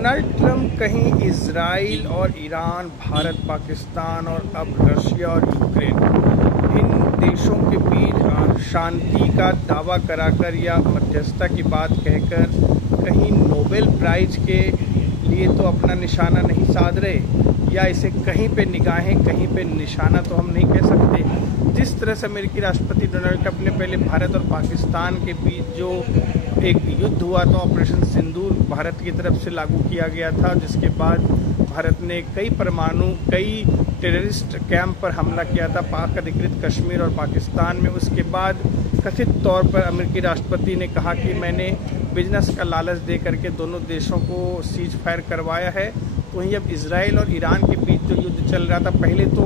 Donald Trump कहीं Israel और Iran, Bharat, Pakistan और अब रशिया और यूक्रेन, इन देशों के बीच शांति का दावा कराकर या मध्यस्थता की बात कहकर कहीं नोबेल प्राइज के लिए तो अपना निशाना नहीं साध रहे, या इसे कहीं पे निगाहें कहीं पे निशाना तो हम नहीं कह सकते। जिस तरह से अमेरिकी राष्ट्रपति डोनाल्ड ट्रंप ने पहले भारत और पाकिस्तान के बीच जो एक युद्ध हुआ था, ऑपरेशन सिंदूर भारत की तरफ से लागू किया गया था, जिसके बाद भारत ने कई टेररिस्ट कैंप पर हमला किया था पाक अधिकृत कश्मीर और पाकिस्तान में। उसके बाद कथित तौर पर अमेरिकी राष्ट्रपति ने कहा कि मैंने बिजनेस का लालच दे करके दोनों देशों को सीज फायर करवाया है। तो वहीं अब इजराइल और ईरान के बीच जो युद्ध चल रहा था, पहले तो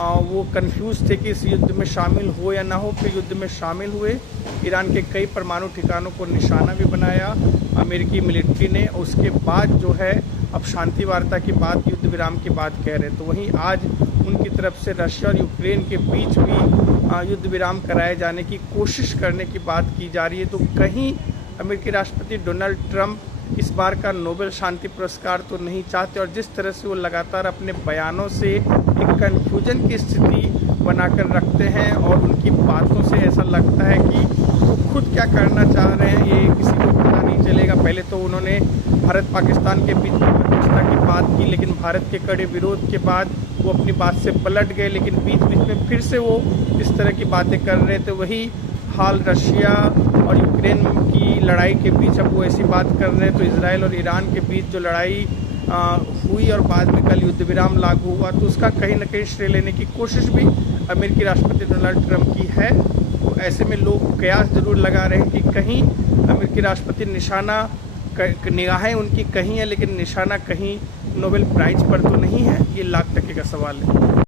वो कंफ्यूज थे कि इस युद्ध में शामिल हो या ना हो, फिर युद्ध में शामिल हुए। ईरान के कई परमाणु ठिकानों को निशाना भी बनाया अमेरिकी मिलिट्री ने। उसके बाद जो है अब शांति वार्ता की बात, युद्ध विराम की बात कह रहे। तो वहीं आज उनकी तरफ से रशिया और यूक्रेन के बीच भी युद्ध विराम कराए जाने की कोशिश करने की बात की जा रही है। तो कहीं अमेरिकी राष्ट्रपति डोनाल्ड ट्रंप इस बार का नोबेल शांति पुरस्कार तो नहीं चाहते, और जिस तरह से वो लगातार अपने बयानों से एक कन्फ्यूजन की स्थिति बनाकर रखते हैं और उनकी बातों से ऐसा लगता है कि वो खुद क्या करना चाह रहे हैं ये किसी को पता नहीं चलेगा। पहले तो उन्होंने भारत पाकिस्तान के बीच मध्यस्थता की बात की, लेकिन भारत के कड़े विरोध के बाद वो अपनी बात से पलट गए, लेकिन बीच बीच में फिर से वो इस तरह की बातें कर रहे थे। वही हाल रशिया और यूक्रेन की लड़ाई के बीच अब वो ऐसी बात कर रहे हैं। तो इजराइल और ईरान के बीच जो लड़ाई हुई और बाद में कल युद्ध विराम लागू हुआ, तो उसका कहीं ना कहीं श्रेय लेने की कोशिश भी अमेरिकी राष्ट्रपति डोनाल्ड ट्रंप की है। तो ऐसे में लोग कयास जरूर लगा रहे हैं कि कहीं अमेरिकी राष्ट्रपति निगाहें उनकी कहीं है, लेकिन निशाना कहीं नोबेल प्राइज पर तो नहीं है। ये लाख टके का सवाल है।